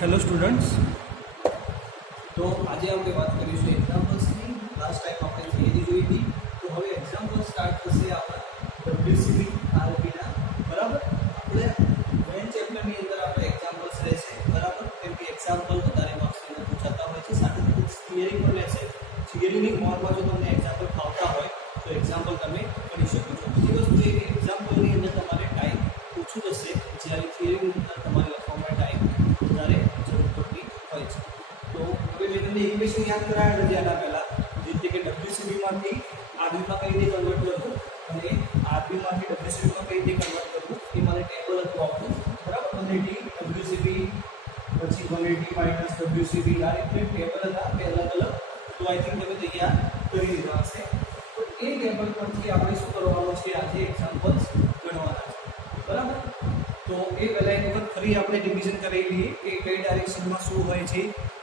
Hello students. તો આજે આપણે વાત કરીશું એક્ઝામ્પલ્સની. લાસ્ટ ટાઈમ આપણે થિયરી જોઈ હતી, તો હવે એક્ઝામ્પલ સ્ટાર્ટ થશે આપણા ડબ્લ્યુસીબી આરબીના. બરાબર, આપણે મેઇન ચેપ્ટરની અંદર આપણે એક્ઝામ્પલ્સ રહેશે. બરાબર, કેમ કે એક્ઝામ્પલ વધારે માર્ક્સની અંદર પૂછાતા હોય છે, સાથે સાથે થિયરી પણ રહેશે. થિયરીની મોડમાં જો તમને એક્ઝામ્પલ ફાવતા હોય તો એક્ઝામ્પલ તમે કરી શકો છો. બીજી વસ્તુ એ કે એક્ઝામ્પલની અંદર તમારે ટાઈમ ઓછું જશે, જ્યારે થિયરીની અંદર તમારે લખવામાં ટાઈમ વધારે જરૂર પડતી હોય છે. તો હવે મેં તમને ઇક્વેશન યાદ કરાવ્યા નથી આના પહેલાં, જે રીતે કે ડબ્લ્યુસીબીમાંથી આરબીમાં કઈ રીતે કન્વર્ટ કરવું અને આરબીમાંથી ડબ્લ્યુસીબીમાં કઈ રીતે કન્વર્ટ કરવું, એ મારે ટેબલ હતું આપણું. બરાબર, 180 ડબ્લ્યુસીબી પછી 180 માઇનસ ડબ્લ્યુસીબી, આ રીતે ટેબલ હતા બે અલગ અલગ. તો આઈ થિંક તમે તૈયાર કરી દીધા હશે. તો એ ટેબલ પરથી આપણે શું કરવાનું છે, આજે એક્ઝામ્પલ્સ ગણવાના છે. બરાબર, તો એ પહેલાં એક વખત ફરી આપણે રિવિઝન કરી લઈએ કે કઈ ડાયરેક્શનમાં શું હોય છે,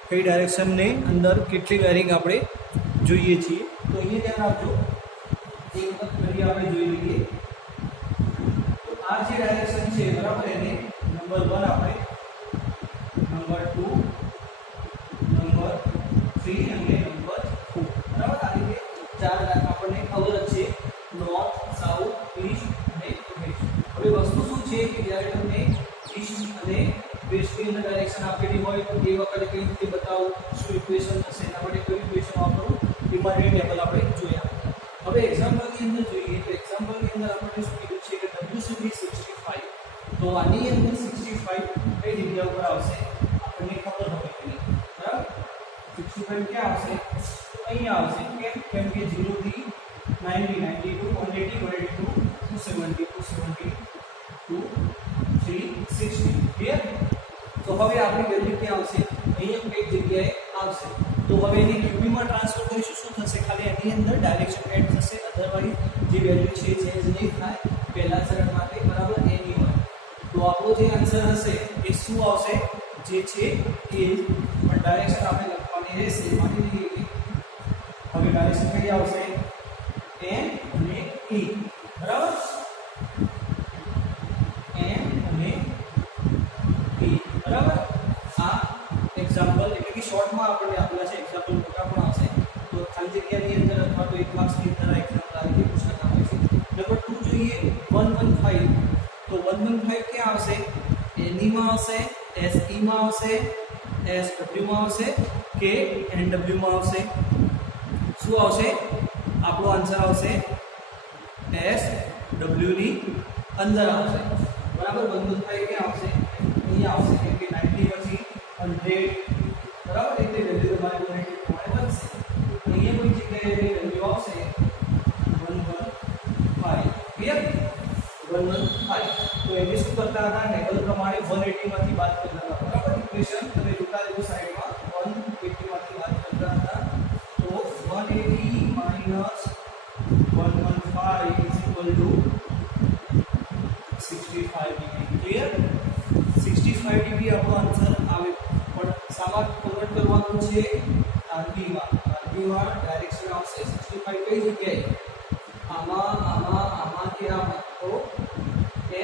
કઈ ડાયરેક્શનને અંદર કેટલી વેરિંગ આપણે જોઈએ છીએ. તો અહીંયા ધ્યાન આપજો, એક વખત ફરી આપણે જોઈ લઈએ. તો આ જે ડાયરેક્શન છે, બરાબર, એને નંબર 1 આપણે, નંબર 2, નંબર 3 અને નંબર 4. બરાબર, આ રીતે ચાર આપણને ખબર જ છે, નોર્થ, સાઉથ, ઈસ્ટ અને વેસ્ટ. હવે વસ્તુ શું છે કે જ્યારે તમને ઈસ્ટ અને વેસ્ટની અંદર ડાયરેક્શન આપેલી હોય તો એ વખતે કઈ રીતે બતાવું, શું ઇક્વેશન થશે, એના માટે કયું ઇક્વેશન વાપરવું, એ માટેની ટેબલ આપણે જોયા. હવે એક્ઝામ્પલની અંદર જોઈએ તો એક્ઝામ્પલની અંદર આપણે શું કીધું છે કે ડબ્લ્યુસીબી 65. તો આની અંદર 65 કઈ જગ્યા ઉપર આવશે આપણને ખબર હોવી જોઈએ. બરાબર, 65 ક્યાં આવશે? અહીંયા આવશે. કેમ કે 0 થી 90, 92, 180, 182, 270, 270, 360. ક્લિયર? તો હવે આપણી વેલ્યુ ક્યાં આવશે? અહીંયા કઈ જગ્યાએ આવશે. તો હવે એને ક્યુબીમાં ટ્રાન્સફર કરીશું. શું થશે? ખાલી એની અંદર ડાયરેક્શન એડ થશે, અધરવાઇઝ જે વેલ્યુ છે ચેન્જ નહીં થાય પહેલા ચરણ માટે. બરાબર, એની હોય તો આપણો જે આન્સર હશે એ શું આવશે? જે છે એ પણ ડાયરેક્શન આપણે લખવાની રહેશે. માની લઈએ કે હવે ડાયરેક્શન કઈ આવશે? એન અને ઈ. બરાબર, એન અને ઈ. બરાબર, આ એક્ઝામ્પલ એટલે કે શોર્ટમાં આપણને આપેલા છે. એક્ઝામ્પલ મોટા પણ આવશે તો ખાલી જગ્યાની અંદર અથવા તો 1 માર્ક્સની અંદર આ એક્ઝામ્પલ આ રીતે પૂછાતા હોય છે. નંબર 2 જોઈએ 115. તો 115 ક્યાં આવશે? એનઈમાં આવશે, એસઈમાં આવશે, એસડબ્લ્યુમાં આવશે કે એનડબ્લ્યુમાં આવશે? શું આવશે? આપણો આન્સર આવશે એસ ડબલ્યુની અંદર આવશે. બરાબર, 115 ક્યાં આવશે? અહીંયા આવશે, કેમ કે 90 પછી 100. બરાબર, એટલે વેલ્યુ તમારે 180 પ્રમાણે બનશે. અહીંયા કોઈ જગ્યાએ એની વેલ્યુ આવશે 115. ક્લિયર? 115. તો એને શું કરતા હતા? ટેબલ પ્રમાણે 180 માંથી બાદ કરતા હતા. બરાબર, ઇક્વેશન તમે જોતા રહેજો સાઈડમાં, 180 માંથી બાદ કરતા હતા. તો 180 minus 115 is equal to 65 dB. Clear? 65 dB આપણો આન્સર આવે. પણ સામા કન્વર્ટ કરવાનું છે આરબીમાં. આરબીમાં ડાયરેક્શન આવશે 65 કઈ જગ્યાએ? આમાં કે આમાં. તો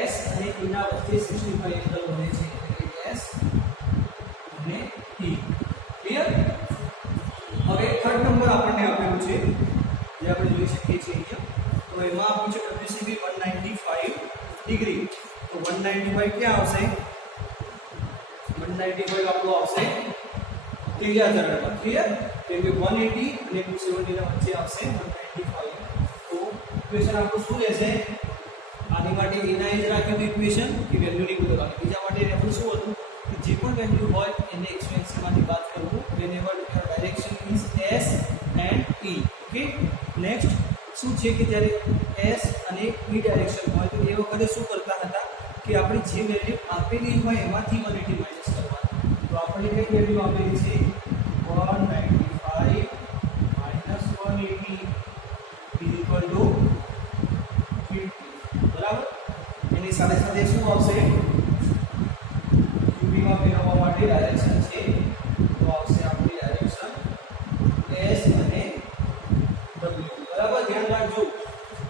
એસ અને ઈ ના વચ્ચે 65 એંગલ બને છે, એટલે એસ અને ઈ. ક્લિયર? હવે થર્ડ નંબર આપણને આપેલું છે, જે આપણે જોઈ શકીએ છીએ અહીંયા. તો એમાં આપ્યું છે ડબ્લ્યુસીબી 195 ડિગ્રી. તો 195 ક્યાં આવશે? 195 આપણો આવશે ત્રીજા ચરણમાં. ક્લિયર? કેમ કે 180 અને 270 ના વચ્ચે આવશે 195. તો ઇક્વેશન આપણું શું રહેશે? આની માટે એના જ રાખ્યું હતું ઇક્વેશન કે વેલ્યુની બદલવાની. બીજા માટે આપણું શું હતું કે જે પણ વેલ્યુ હોય એને 180 માંથી બાદ કરવું whenever your direction is s and e. Okay, next શું છે કે જ્યારે s અને e ડાયરેક્શન હોય તો એ વખતે શું કરતા હતા કે આપણે જે વેલ્યુ આપેલી હોય એમાંથી 180 માઇનસ કરવાનું. તો આપણે કઈ વેલ્યુ આપેલી છે? 195 minus 180 is equal to 50. બરાબર, એની સાથે સાથે શું આવશે? ક્યુબીમાં ફેરવવા માટે ડાયરેક્શન છે તો આવશે આપણી ડાયરેક્શન એસ અને ડબલ્યુ. બરાબર, ધ્યાન રાખજો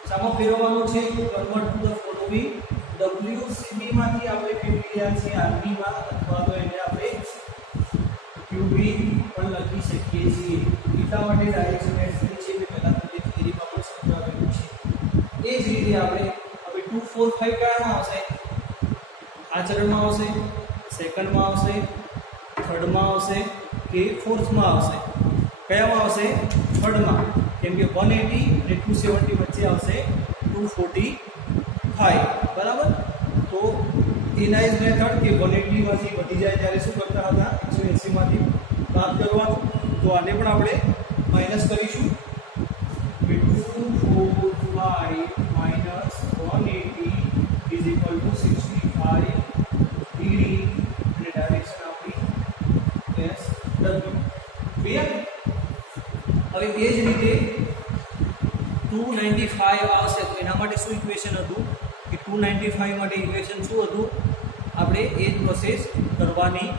સામા ફેરવવાનું છે. Convert to the following. WCB માંથી આપણે ફેરવી રહ્યા છીએ આરબીમાં, અથવા તો એને આપણે ક્યુબી પણ લખી શકીએ છીએ. એટલા માટે ડાયરેક્શન એડ કરી છે કે પહેલા તમને થિયરીમાં પણ સમજાવેલું છે. એ જ રીતે આપણે હવે 2 4 5 કયામાં આવશે? આ ચરણમાં આવશે, સેકન્ડમાં આવશે, થર્ડમાં આવશે કે ફોર્થમાં આવશે? કયામાં આવશે? થર્ડમાં, કેમ કે 180 અને 270 વચ્ચે આવશે 245. બરાબર. તો એના જ મેથડ કે 180 માંથી વધી જાય ત્યારે શું કરતા હતા? 180 માંથી બાદ કરવાનું. તો આને પણ આપણે માઇનસ કરીશું. 245 minus 180 is equal to 65 degree અને ડાયરેક્શન આપણી S W. ક્લિયર? હવે એ જ રીતે 295 આવશે તો એના માટે શું ઇક્વેશન હતું કે 295 માટે ઇક્વેશન શું હતું? આપણે એ જ પ્રોસેસ કરવાની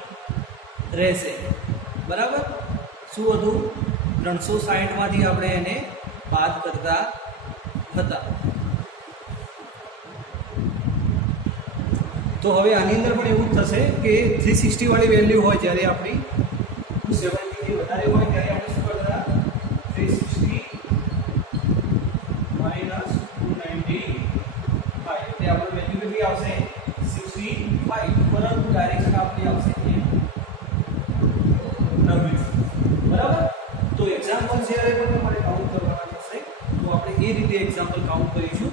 રહેશે. બરાબર. શું હતું? 360 માંથી આપણે એને બાદ કરતા હતા. તો હવે આની અંદર પણ એવું જ થશે કે 360 વાળી વેલ્યુ હોય જ્યારે આપણી 270 થી વધારે હોય ત્યારે આપણે શું કરતા? 360 minus 295 એટલે આપણું વેલ્યુ કેટલી આવશે? 65. પરંતુ ડાયરેક્શન આપણી આવશે બરાબર. તો એક્ઝામ્પલ જ્યારે પણ તમારે કાઉન્ટ કરવાના થશે તો આપણે એ રીતે એક્ઝામ્પલ કાઉન્ટ કરીશું.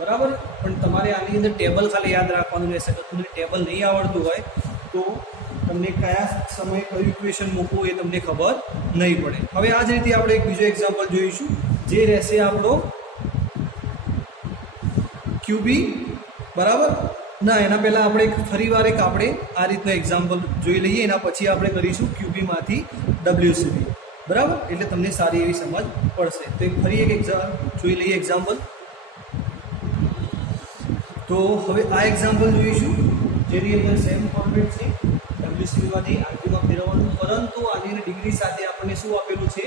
બરાબર. પણ તમારે આની અંદર ટેબલ ખાલી યાદ રાખવાનું રહેશે. કે તમને ટેબલ નહીં આવડતું હોય તો તમને કયા સમયે કયું ઇક્વેશન મૂકવું એ તમને ખબર નહીં પડે. હવે આ જ રીતે આપણે એક બીજો એક્ઝામ્પલ જોઈશું જે રહેશે આપણો ક્યુબી. બરાબર. ના, એના પહેલાં આપણે ફરીવાર એક આપણે આ રીતનું એક્ઝામ્પલ જોઈ લઈએ. એના પછી આપણે કરીશું ક્યુબીમાંથી WCB. બરાબર. એટલે તમને સારી એવી સમજ પડશે. તો એક ફરી એક જોઈ લઈએ એક્ઝામ્પલ. તો હવે આ એક્ઝામ્પલ જોઈશું જેની અંદર સેમ ફોર્મેટ છે. WCB માંથી RQ માં ફેરવવાનું, પરંતુ આની ડિગ્રી સાથે આપણને શું આપેલું છે?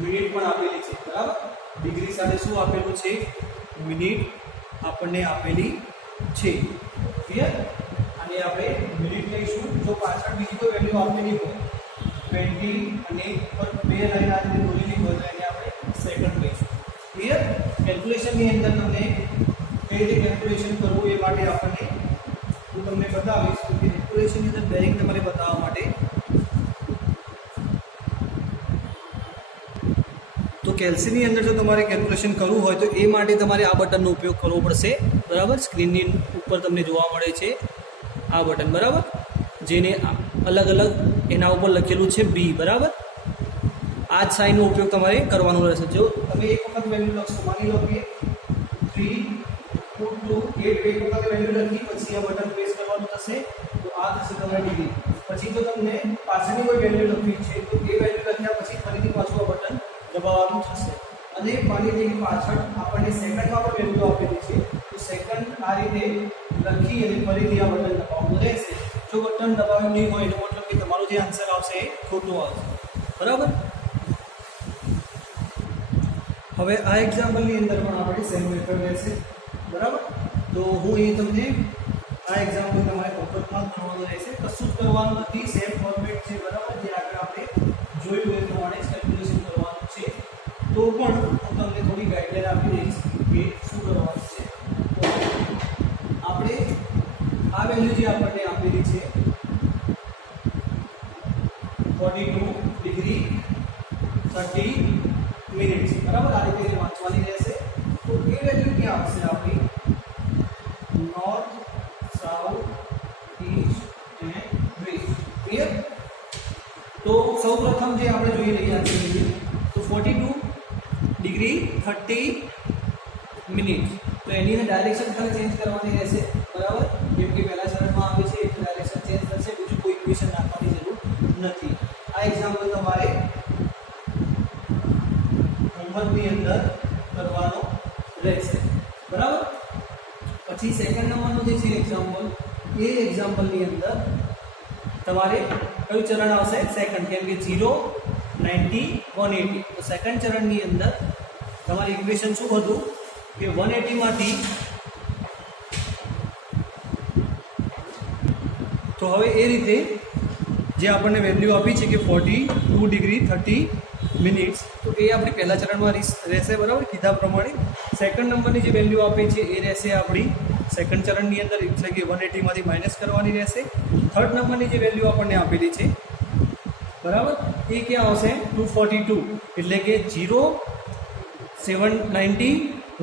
મિનિટ પણ આપેલી છે. બરાબર. ડિગ્રી સાથે શું આપેલું છે? મિનિટ આપણને આપેલી છે. ક્લિયર? અને આપણે મિનિટ લઈશું. જો પાછળ બીજી કોઈ વેલ્યુ આપેલી હોય 20 અને પર બે લાઈન આ રીતે દોરેલી હોય તો એને આપણે સેકન્ડ લઈશું. ક્લિયર? કેલ્ક્યુલેશનની અંદર તમને કઈ રીતે કેલ્ક્યુલેશન કરવું એ માટે આપણને હું તમને બતાવીશ. તો કેલ્ક્યુલેશનની અંદર બેરિંગ તમારે બતાવવા માટે તો કેલ્સીની અંદર જો તમારે કેલ્ક્યુલેશન કરવું હોય તો એ માટે તમારે આ બટનનો ઉપયોગ કરવો પડશે. બરાબર. સ્ક્રીનની ઉપર તમને જોવા મળે છે આ બટન. બરાબર. જેને અલગ અલગ એના ઉપર લખેલું છે B. બરાબર. આ જ સાઇનનો ઉપયોગ તમારે કરવાનો રહેશે. જો તમે એક વખત વેલ્યુ લખશો, માની લો કે 3 2 8 એક વખત વેલ્યુ લખી પછી આ બટન પ્રેસ કરવાનું થશે તો આ થશે તમારી ડિગ્રી. પછી જો તમને પાછળની કોઈ વેલ્યુ લખવી છે તો એ વેલ્યુ લખ્યા પછી ફરીથી પાછું આ બટન દબાવવાનું થશે. અને માની લઈએ કે પાછળ આપણને સેકન્ડમાં પણ વેલ્યુ આપેલી છે તો સેકન્ડ આ રીતે લખી અને ફરીથી આ બટન દબાવવાનું રહેશે. જો બટન દબાવ્યું નહીં હોય એનો મતલબ કે તમારો જે આન્સર આવશે એ ખોટો આવશે. બરાબર. હવે આ એક્ઝામ્પલની અંદર પણ આપણે સેમ મેથડ રહેશે. બરાબર. તો હું અહીં તમને આ એક્ઝામ્પલ તમારે પકડમાં કરવાનું રહેશે. કશું જ કરવાનું નથી. સેમ ફોર્મેટ છે. બરાબર. જે આગળ આપણે જોયું એ પ્રમાણે કેલ્ક્યુલેશન કરવાનું છે. તો પણ હું તમને થોડી ગાઈડલાઈન આપી દઈશ કે શું કરવાનું છે. તો આપણે આ વેલ્યુ જે આપણને આપેલી છે 42 ડિગ્રી 30 મિનિટ્સ. બરાબર. આ રીતે વાંચવાની રહેશે. તો એ વેલ્યુ ક્યાં આવશે આપણી? નોર્થ, સાઉથ, ઈસ્ટ અને વેસ્ટ. ક્લિયર? તો સૌપ્રથમ જે આપણે જોઈ રહ્યા છીએ તો 42 ડિગ્રી 30 મિનિટ. તો એની અંદર ડાયરેક્શન ખાલી ચેન્જ કરવાની રહેશે. બરાબર. કેમ કે પહેલા ચરણમાં આવે છે એટલે ડાયરેક્શન ચેન્જ થશે. બીજું કોઈ ઇક્વેશન નાખવાની જરૂર નથી. આ એક્ઝામ્પલ તમારે હોમવર્કની અંદર કરવાનો રહેશે. બરાબર. પછી સેકન્ડ નંબરનું જે છે એક્ઝામ્પલ, એ એક્ઝામ્પલની અંદર તમારે કયું ચરણ આવશે? સેકન્ડ. કેમ કે 0 90 180. તો સેકન્ડ ચરણની અંદર તમારી ઇક્વેશન શું હતું કે 180 માંથી તો હવે એ રીતે જે આપણને વેલ્યુ આપી છે કે 42 ડિગ્રી 30 મિનિટ્સ, તો એ આપણી પહેલા ચરણમાં રહેશે, બરાબર, કીધા પ્રમાણે. સેકન્ડ નંબરની જે વેલ્યુ આપી છે એ રહેશે આપણી સેકન્ડ ચરણની અંદર, એટલે કે 180માંથી માઇનસ કરવાની રહેશે. થર્ડ નંબરની જે વેલ્યુ આપણને આપેલી છે, બરાબર, એ ક્યાં આવશે 242, એટલે કે 0, 790,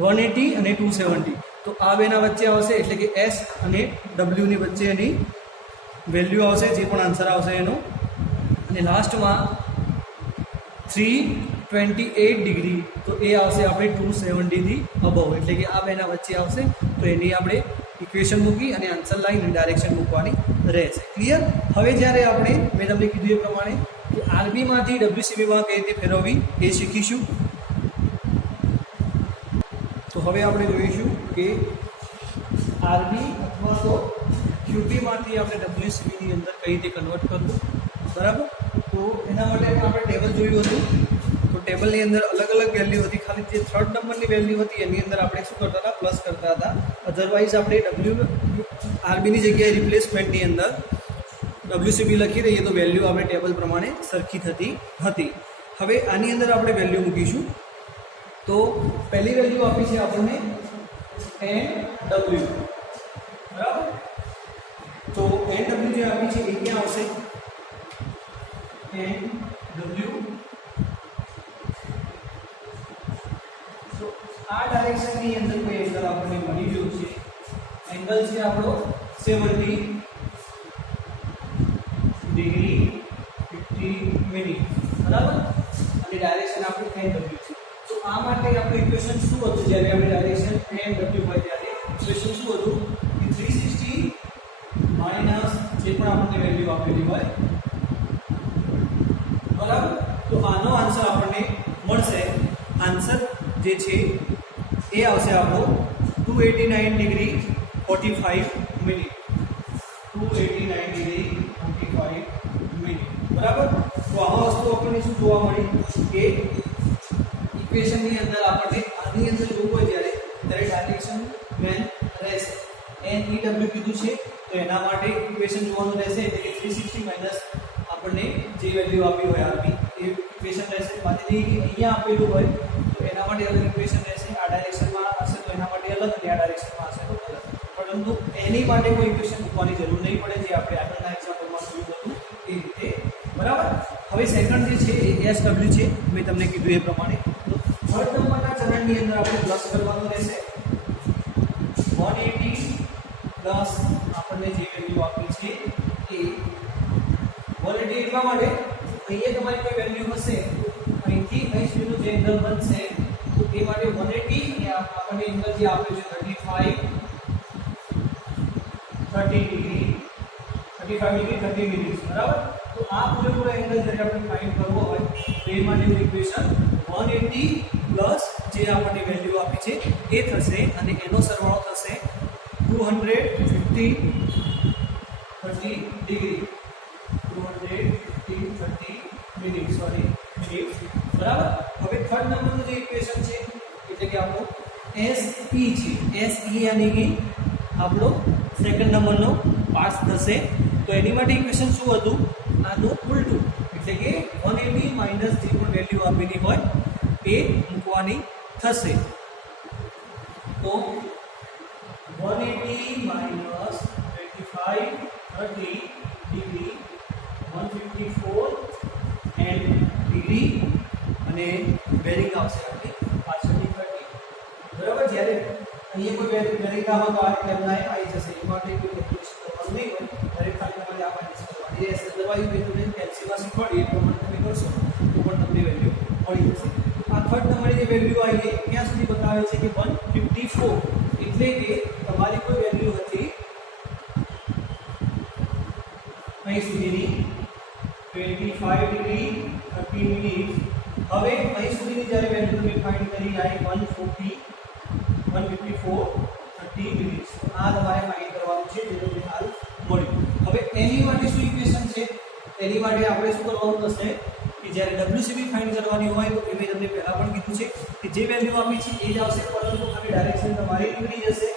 180 અને 270. તો આ બેના વચ્ચે આવશે, એટલે કે એસ અને ડબલ્યુની વચ્ચે એની વેલ્યુ આવશે, જે પણ આન્સર આવશે એનો. અને લાસ્ટમાં 328 ડિગ્રી, તો એ આવશે આપણે 270થી અબવ, એટલે કે આ બેના વચ્ચે આવશે. તો એની આપણે ઇક્વેશન મૂકી અને આન્સર લાઈન ડાયરેક્શન મૂકવાની રહેશે. ક્લિયર? હવે જ્યારે આપણે મેં તમને કીધું એ પ્રમાણે કે આરબીમાંથી ડબ્લ્યુસીબીમાં કઈ રીતે ફેરવવી એ શીખીશું. તો હવે આપણે જોઈશું કે આરબી અથવા તો ક્યુબીમાંથી આપણે ડબ્લ્યુસીબીની અંદર કઈ રીતે કન્વર્ટ કરવું, બરાબર. તો એના માટે આપણે ટેબલ જોયું હતું. તો ટેબલની અંદર અલગ અલગ વેલ્યુ હતી, ખાલી જે થર્ડ નંબરની વેલ્યુ હતી એની અંદર આપણે શું કરતા હતા, પ્લસ કરતા હતા. અધરવાઇઝ આપણે આરબીની જગ્યાએ રિપ્લેસમેન્ટની અંદર ડબ્લ્યુસીબી લખી દઈએ તો વેલ્યુ આપણે ટેબલ પ્રમાણે સરખી થતી હતી. હવે આની અંદર આપણે વેલ્યુ મૂકીશું. તો પહેલી વેલ્યુ આપી છે આપણને NW, બરાબર. તો NW જે આપી છે એ ક્યાં આવશે, NW. તો આ ડાયરેક્શનની અંદર કોઈ એંગલ આપણને મળી ગયું છે. એંગલ છે આપણો 70 ડિગ્રી 50 મિનિટ, બરાબર. અને ડાયરેક્શન આપણું NW છે. તો આ માટે આપણું ઇક્વેશન શું હતું, જ્યારે આપણે ડાયરેક્શન NW હોય ત્યારે ઇક્વેશન શું હતું કે 360 માઇનસ જે પણ આપણને વેલ્યુ આપેલી હોય, બરાબર. તો આનો આન્સર આપણને મળશે. આન્સર જે છે એ આવશે આપણો 289 ડિગ્રી 45 મિનિટ, 289 ડિગ્રી 45 મિનિટ, બરાબર. તો આ વસ્તુ આપણને શું જોવા મળી કે ઇક્વેશનની અંદર આપણને આની અંદર જોવું હોય ત્યારે ડાયરેક્શન મેન રહેશે. NEW કીધું છે તો એના માટે ઇક્વેશન જોવાનું રહેશે, એટલે કે 360 માઇનસ આપણને જે વેલ્યુ આપી હોય આરબી એ ઇક્વેશન રહેશે. બાકી અહીંયા આપેલું હોય તો એના માટે અલગ ઇક્વેશન રહેશે. આ ડાયરેક્શનમાં હશે તો એના માટે અલગ, અને આ ડાયરેક્શનમાં હશે તો અલગ. પરંતુ એની માટે કોઈ ઇક્વેશન મૂકવાની જરૂર નહીં પડે, જે આપણે આગળના એક્ઝામ્પલમાં જોયું હતું એ રીતે, બરાબર. હવે સેકન્ડ જે છે એ SW છે, મેં તમને કીધું એ પ્રમાણે. તો થર્ડ નંબરના ચરણની અંદર આપણે પ્લસ કરવાનું રહેશે. 180 પ્લસ આપણને જે વેલ્યુ આપી છે એ 180 એટલા માટે અહીંયા તમારી કોઈ વેલ્યુ હશે, અહીંથી અહીં સુધીનું જે એંગલ બનશે તો એ માટે 180 અને આપણને એંગલ જે આપ્યું છે 35 ડિગ્રી 30 મિનિટ, બરાબર. તો આ પૂરેપૂરો એંગલ જ્યારે આપણે ફાઇન્ડ કરવો હોય તો એ માટેનું ઇક્વેશન 180 પ્લસ જે આપણને વેલ્યુ આપી છે એ થશે, અને એનો સરવાળો થશે 250 ડિગ્રી 250 મિનિટ, બરાબર. હવે થર્ડ નંબરનું જે ઇક્વેશન છે એટલે કે આપણો SE છે. SE યાની કે આપણો સેકન્ડ નંબરનો પાર્ટ થશે. તો એની માટે ઇક્વેશન શું હતું, આનું ઉલટું, એટલે કે 180 માઇનસ જે પણ વેલ્યુ આપેલી હોય એ મૂકવાની થશે. તો 180 માઇનસ 25 30 ડિગ્રી 154 એન્ડ ડિગ્રી, અને બેરિંગ આવશે આપણી પાછળની 30, બરાબર. જ્યારે અહીંયા કોઈ બેરિંગ ના હોય તો આ રીતે આવી જશે. એ માટે કોઈ કેલ્ક્યુલેશન કરવાનું નહીં હોય, દરેક ખાલી તમારે આ માઇનસ કરવાની રહેશે. અદરવાઇઝ મેં તમને કેલ્સીમાં શીખવાડી એ પ્રમાણે તમે કરશો તો પણ તમને વેલ્યુ મળી જશે. આ થર્ડ નંબરની જે વેલ્યુ આવી એ ક્યાં સુધી બતાવે છે કે 154, એટલે કે તમારી કોઈ વેલ્યુ હતી અહીં સુધીની 25 ડિગ્રી 30 મિનિટ. હવે અહીં સુધીની જ્યારે વેલ્યુ તમે ફાઇન્ડ કરી આવી 154 30 મિનિટ, આ તમારે ફાઇન્ડ કરવાનું છે, જે તમને હાલ મળ્યું. હવે એની માટે શું ઇક્વેશન છે, એની માટે આપણે શું કરવાનું થશે કે જ્યારે ડબ્લ્યુસીબી ફાઇન્ડ કરવાની હોય તો એ મેં તમને પહેલા પણ કીધું છે કે જે વેલ્યુ આપી છે એ જ આવશે, પરંતુ ખાલી ડાયરેક્શન તમારી નીકળી જશે,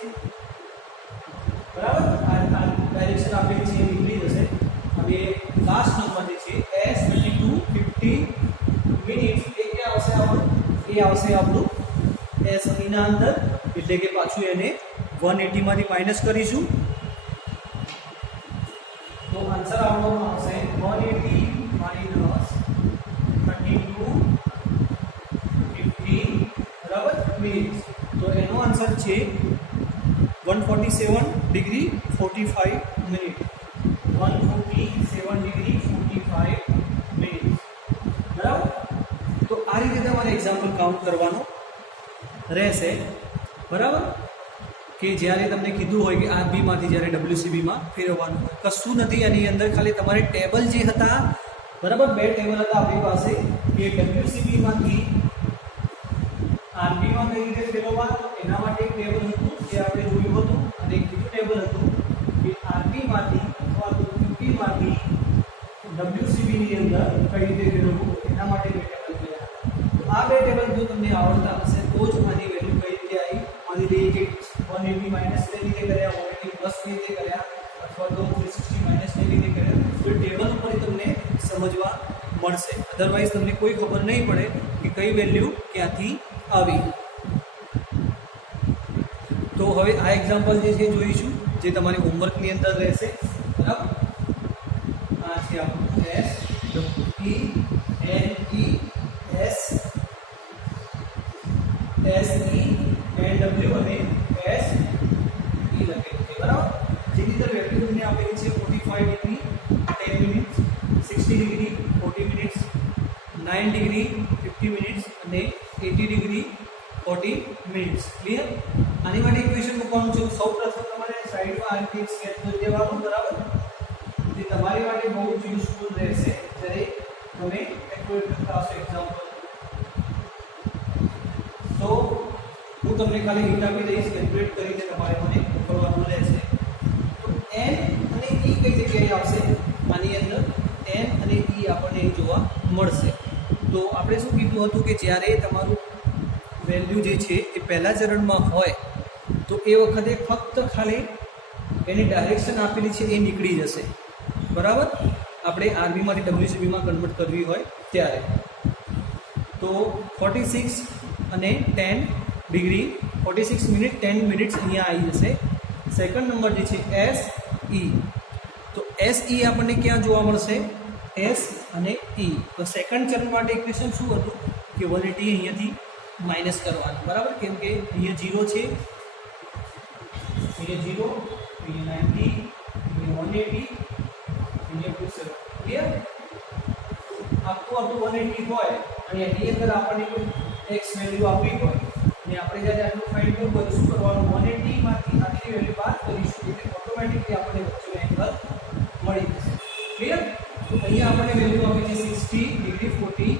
બરાબર. આ ડાયરેક્શન આપેલી છે એ નીકળી જશે. હવે લાસ્ટ નંબર જે છે S32 50 મિનિટ્સ એ ક્યાં આવશે આપણું? એ આવશે આપણું SE ના અંદર, એટલે કે પાછું એને 180 માંથી માઇનસ કરીશું તો આન્સર આપણો આવશે 180 માઇનસ 32 50 બરાબર મિનિટ્સ. તો એનો આન્સર છે 147 ડિગ્રી 45 મિનિટ. 147 ડિગ્રી 45 મિનિટ બરાબર. તો આ રીતે તમારે એક્ઝામ્પલ કાઉન્ટ કરવાનો રહેશે બરાબર. કે જ્યારે તમને કીધું હોય કે આરબી માંથી જ્યારે ડબ્લ્યુસીબી માં ફેરવવાનું હોય, કશું નથી એની અંદર, ખાલી તમારે ટેબલ જે હતા બરાબર, બે ટેબલ હતા આપણી પાસે, કે ડબ્લ્યુસીબી માંથી આરબી માં કઈ રીતે ફેરવવાનું એના માટે એક ટેબલ હતું જે આપણે જોયું હતું, અને એક બીજું ટેબલ હતું કે આરબી માંથી અથવા તો 50 માંથી ડબ્લ્યુસીબી ની અંદર કઈ રીતે ફેરવવું એના માટે બે ટેબલ થયા. તો આ બે ટેબલ જો તમને આવડતા હશે તો જ આની વેલ્યુ કઈ રીતે આવી. માની લઈએ કે 180 માઇનસ ને રીતે કર્યા, 180 પ્લસ ને રીતે કર્યા, અથવા તો 360 માઇનસ ને રીતે કર્યા, તો ટેબલ ઉપર તમને સમજવા મળશે. અધરવાઇઝ તમને કોઈ ખબર નહીં પડે કે કઈ વેલ્યુ ક્યાંથી આવી. તો હવે આ એક્ઝામ્પલ જે છે જોઈશું, જે તમારી હોમવર્કની અંદર રહેશે બરાબર. આ છે આપણું S E N E S S E N W અને S E લખેલું છે બરાબર. જેની અંદર વેલ્યુ તમને આપેલી છે 45 degree 10 minutes, 60 degree 40 minutes, 9 degree 50 minutes અને 80 ડિગ્રી 40 મિનિટ્સ. ક્લિયર? આની માટે ઇક્વેશન મૂકવાનું છે. સૌપ્રથમ તમારે સાઈડમાં આ રીતે સ્કેચ કરી દેવાનું બરાબર, જે તમારી માટે બહુ જ યુઝફુલ રહેશે જ્યારે તમે કેલ્ક્યુલેટ કરતા હશો એક્ઝામ્પલ. તો હું તમને ખાલી હિન્ટ આપી દઈશ, કેલ્ક્યુલેટ કરીને તમારે મને કરવાનું રહેશે. તો n અને e કઈ જગ્યાએ આવશે આની અંદર? n અને e આપણને જોવા મળશે. તો આપણે શું કીધું હતું કે જ્યારે તમારું વેલ્યુ જે છે એ પહેલા ચરણમાં હોય તો એ વખતે ફક્ત ખાલી એની ડાયરેક્શન આપેલી છે એ નીકળી જશે બરાબર. આપણે આરબી માંથી ડબ્લ્યુસીબી માં કન્વર્ટ કરવી હોય ત્યારે. તો 46 અને 10 ડિગ્રી 46 મિનિટ 10 મિનિટ્સ અહીંયા આવી જશે. સેકન્ડ નંબર જે છે SE, તો SE આપણને ક્યાં જોવા મળશે? S અને E. તો સેકન્ડ ચરણ માટે ઇક્વેશન શું હતું કે 180 અહીંયાથી માઇનસ કરવાનું બરાબર, કેમ કે અહીંયા 0 છે, અહીંયા 0, અહીંયા 90, અહીંયા 180, અહીંયા 27. ક્લિયર? આપણું 180 હોય અને એની અંદર આપણને કોઈ x વેલ્યુ આપવી હોય અને આપણે જ્યારે આટલું ફાઇન્ડ કરવું હોય તો શું કરવાનું? 180 માંથી આટલી વેલ્યુ બાદ કરીશું એટલે ઓટોમેટિકલી આપણને વચ્ચેનો એંગલ મળી જશે. ક્લિયર? તો અહીંયા આપણને વેલ્યુ આપી છે 60 ડિગ્રી 40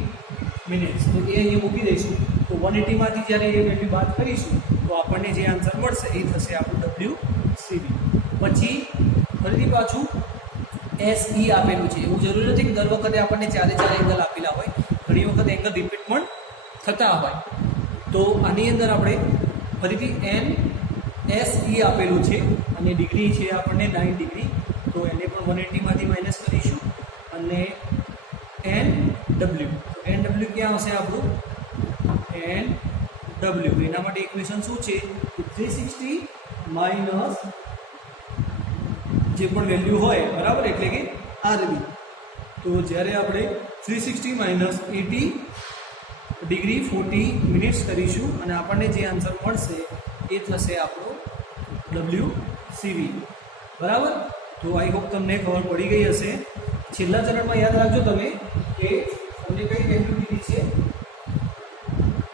મિનિટ્સ. તો એ અહીંયા મૂકી દઈશું. તો 180 માંથી જ્યારે એ વેલ્યુ બાદ કરીશું તો આપણને જે આન્સર મળશે એ થશે આપણું WCB. પછી ફરીથી પાછું SE આપેલું છે. એવું જરૂરી નથી કે દર વખતે આપણને ચારે એંગલ આપેલા હોય, ઘણી વખત એંગલ રિપીટ પણ થતા હોય. તો આની અંદર આપણે ફરીથી NSE આપેલું છે અને ડિગ્રી છે આપણને 9 ડિગ્રી, તો એને પણ 180 માંથી માઇનસ કરીશું. અને NW, NW ક્યાં આવશે આપણું? NW એના માટે ઇક્વેશન શું છે? 360 માઇનસ જે પણ વેલ્યુ હોય બરાબર, એટલે કે આરબી. તો જ્યારે આપણે 360 માઇનસ 80 ડિગ્રી 40 મિનિટ્સ કરીશું અને આપણને જે આન્સર મળશે એ થશે આપણો WCB બરાબર. તો આઈ હોપ તમને ખબર પડી ગઈ હશે. છેલ્લા ચરણમાં યાદ રાખજો તમે કે તમને કઈ વેલ્યુ કીધી છે?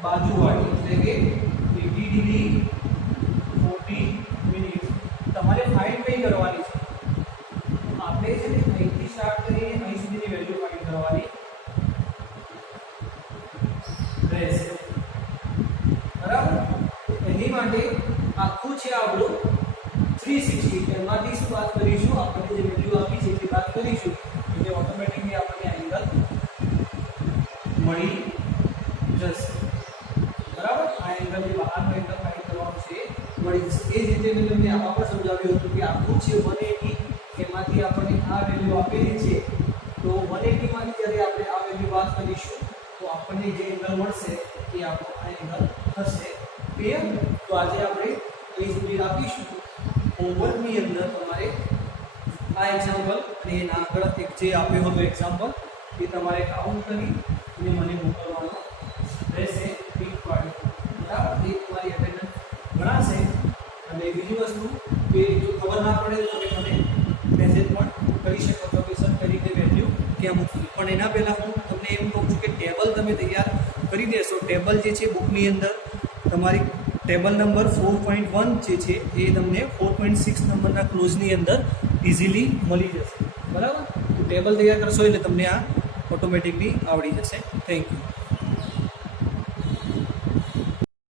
બાજુવાળી, એટલે કે 80 ડિગ્રી 40 મિનિટ. તમારે ફાઇન્ડ કઈ કરવાની છે? આપણે છે ને અહીંથી સ્ટાર્ટ કરીને અહીં સુધીની વેલ્યુ ફાઇન્ડ કરવાની રહેશે બરાબર. એની માટે આખું છે આપણું 360, એમાંથી શું વાત કરીશું? આપણે જે વેલ્યુ આપી છે તે વાત કરીશું એટલે ઓટોમેટિકલી આપણને એંગલ મળી જશે બરાબર. આ એંગલની બહારનો એંગલ ફાઇન્ડ કરવાનો છે મળી જશે. એ જ રીતે મેં તમને આમાં પણ સમજાવ્યું હતું કે આખું છે 180, એમાંથી આપણને આ વેલ્યુ આપેલી છે તો 180 માં જ્યારે આપણે આ વેલ્યુ બાદ કરીશું તો આપણને જે એંગલ મળશે એ આપણો આ એંગલ થશે ક્લિયર. તો આજે આપણે એ સુધી રાખીશું. હોમવર્કની અંદર તમારે આ એક્ઝામ્પલ અને એના આગળ એક જે આપ્યો હતો એક્ઝામ્પલ એ તમારે કાઉન્ટ કરી અને મને મોકલવાનો રહેશે ટીક પાડી. બરાબર, એ તમારી એટેન્ડન્સ ગણાશે. અને બીજી વસ્તુ કે જો ખબર ના પડે તો તમે મને મેસેજ પણ કરી શકો છો કે સર કઈ રીતે વેલ્યુ ક્યાં મૂકવી. પણ એના પહેલાં હું તમને એમ કહું છું કે ટેબલ તમે તૈયાર કરી દેશો. ટેબલ જે છે બુકની અંદર તમારી ટેબલ નંબર 4.1 જે છે એ તમને 4.6 નંબરના ક્લોઝની અંદર ઇઝીલી મળી જશે. બરાબર, તો ટેબલ તૈયાર કરશો એટલે તમને આ ઓટોમેટિકલી આવડી જશે. Thank you.